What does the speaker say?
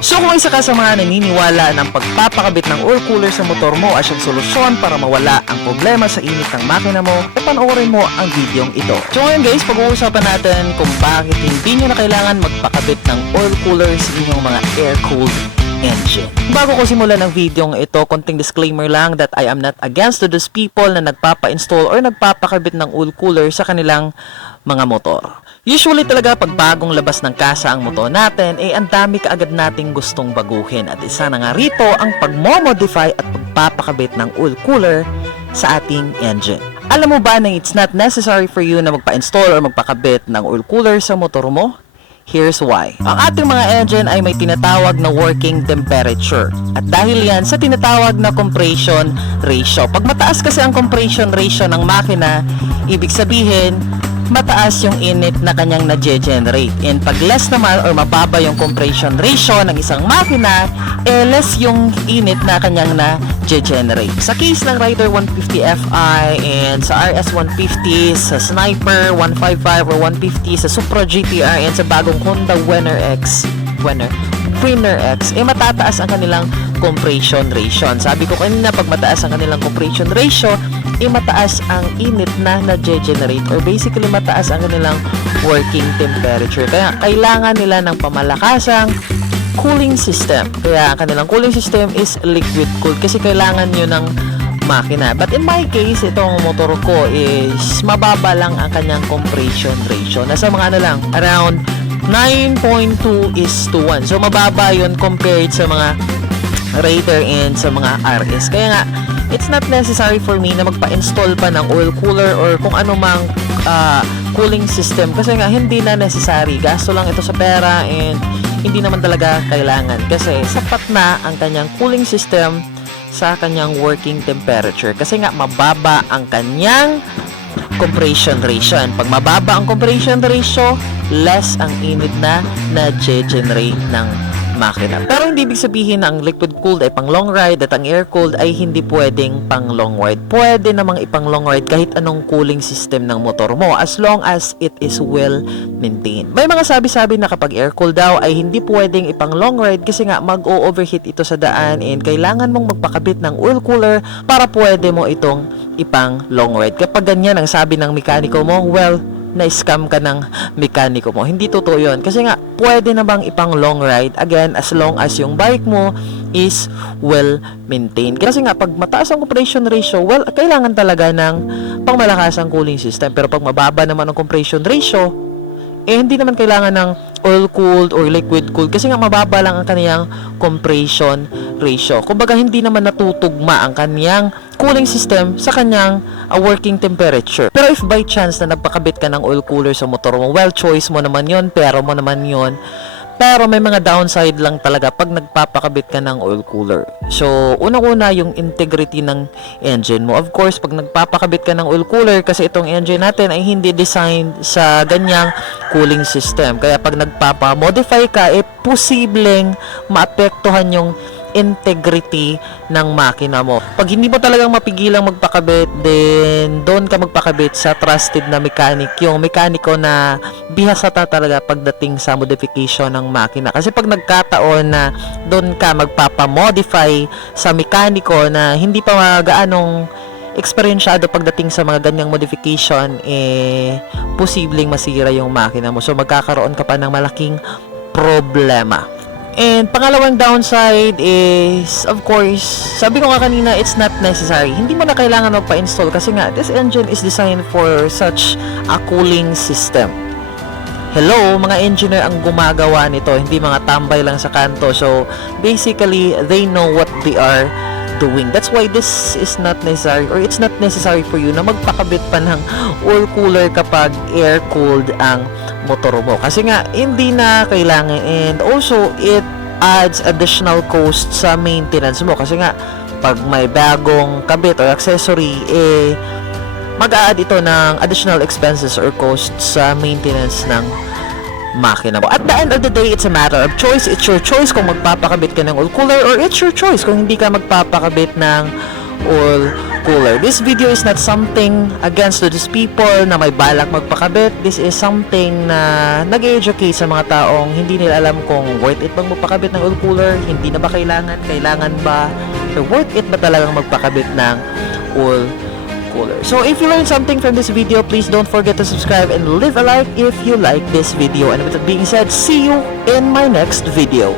So kung isa ka sa mga naniniwala ng pagpapakabit ng oil cooler sa motor mo ay siyang solusyon para mawala ang problema sa init ng makina mo, e panoorin mo ang videong ito. So ngayon guys, pag-uusapan natin kung bakit hindi nyo na kailangan magpakabit ng oil cooler sa inyong mga air-cooled engine. Bago ko simulan ng videong ito, konting disclaimer lang that I am not against to those people na nagpapa-install or nagpapakabit ng oil cooler sa kanilang mga motor. Usually talaga pag bagong labas ng kasa ang motor natin, eh ang dami kaagad nating gustong baguhin. At isa na nga rito ang pagmomodify at pagpapakabit ng oil cooler sa ating engine. Alam mo ba na it's not necessary for you na magpa-install or magpakabit ng oil cooler sa motor mo? Here's why. Ang ating mga engine ay may tinatawag na working temperature. At dahil yan sa tinatawag na compression ratio. Pag mataas kasi ang compression ratio ng makina, ibig sabihin, mataas yung init na kanyang na-generate. And pag less naman or mababa yung compression ratio ng isang makina, eh less yung init na kanyang na-generate. Sa case ng Rider 150 Fi and sa RS 150, sa Sniper 155 or 150, sa Supra GTR and sa bagong Honda Winner X, Winner, Winner X, eh matataas ang kanilang compression ratio. Sabi ko kanina, pag mataas ang kanilang compression ratio, eh mataas ang init na na-generate or basically mataas ang kanilang working temperature. Kaya kailangan nila ng pamalakasang cooling system. Kaya ang kanilang cooling system is liquid cooled kasi kailangan nyo ng makina. But in my case, itong motor ko is mababa lang ang kanyang compression ratio. Nasa mga ano lang, around 9.2 is to 1. So mababa yun compared sa mga Raider and sa mga RS. Kaya nga, it's not necessary for me na magpa-install pa ng oil cooler or kung ano mang ah, cooling system kasi nga hindi na necessary. Gasto lang ito sa pera and hindi naman talaga kailangan kasi sapat na ang kanyang cooling system sa kanyang working temperature kasi nga mababa ang kanyang compression ratio. And pag mababa ang compression ratio, less ang init na na-generate ng makina. Pero hindi ibig sabihin na ang liquid cooled ay pang long ride at ang air cooled ay hindi pwedeng pang long ride. Pwede namang ipang long ride kahit anong cooling system ng motor mo as long as it is well maintained. May mga sabi-sabi na kapag air cooled daw ay hindi pwedeng ipang long ride kasi nga mag-o-overheat ito sa daan and kailangan mong magpakabit ng oil cooler para pwede mo itong ipang long ride. Kapag ganyan ang sabi ng mekaniko mo, well, na-scam ka ng mekaniko mo. Hindi totoo yun. Kasi nga, pwede na bang ipang long ride again as long as yung bike mo is well maintained. Kasi nga, pag mataas ang compression ratio, well, kailangan talaga ng pangmalakas ang cooling system. Pero pag mababa naman ang compression ratio, eh hindi naman kailangan ng oil cooled or liquid cooled kasi nga mababa lang ang kaniyang compression ratio. Kumbaga hindi naman natutugma ang kaniyang cooling system sa kanyang uh, working temperature. Pero if by chance na nagpakabit ka ng oil cooler sa motor mo, well choice mo naman 'yon, pero mo naman 'yon. Pero may mga downside lang talaga pag nagpapakabit ka ng oil cooler. So, unang-una yung integrity ng engine mo. Of course, pag nagpapakabit ka ng oil cooler, kasi itong engine natin ay hindi designed sa ganyang cooling system. Kaya pag nagpapa-modify ka, eh posibleng maapektuhan yung integrity ng makina mo. Pag hindi mo talagang mapigilang magpakabit, then doon ka magpakabit sa trusted na mechanic, yung mekaniko na bihasa ta talaga pagdating sa modification ng makina. Kasi pag nagkataon na doon ka magpapamodify sa mekaniko na hindi pa gaanong eksperyensado pagdating sa mga ganyang modification, eh, posibleng masira yung makina mo. So, magkakaroon ka pa ng malaking problema. And pangalawang downside is, of course, sabi ko nga kanina, it's not necessary. Hindi mo na kailangan magpa-install kasi nga, this engine is designed for such a cooling system. Hello, mga engineer ang gumagawa nito, hindi mga tambay lang sa kanto. So, basically, they know what they are doing. That's why this is not necessary or it's not necessary for you na magpakabit pa ng oil cooler kapag air-cooled ang motor mo. Kasi nga, hindi na kailangan and also, it adds additional cost sa maintenance mo. Kasi nga, pag may bagong kabit or accessory, eh, mag-a-add ito ng additional expenses or cost sa maintenance ng makina mo. At the end of the day, it's a matter of choice. It's your choice kung magpapakabit ka ng oil cooler or it's your choice kung hindi ka magpapakabit ng oil cooler. This video is not something against to these people na may balak magpakabit. This is something na nag-educate sa mga taong hindi nila alam kung worth it bang magpakabit ng oil cooler, hindi na ba kailangan, kailangan ba, or worth it ba talagang magpakabit ng oil cooler. So if you learned something from this video, please don't forget to subscribe and leave a like if you like this video. And with that being said, see you in my next video.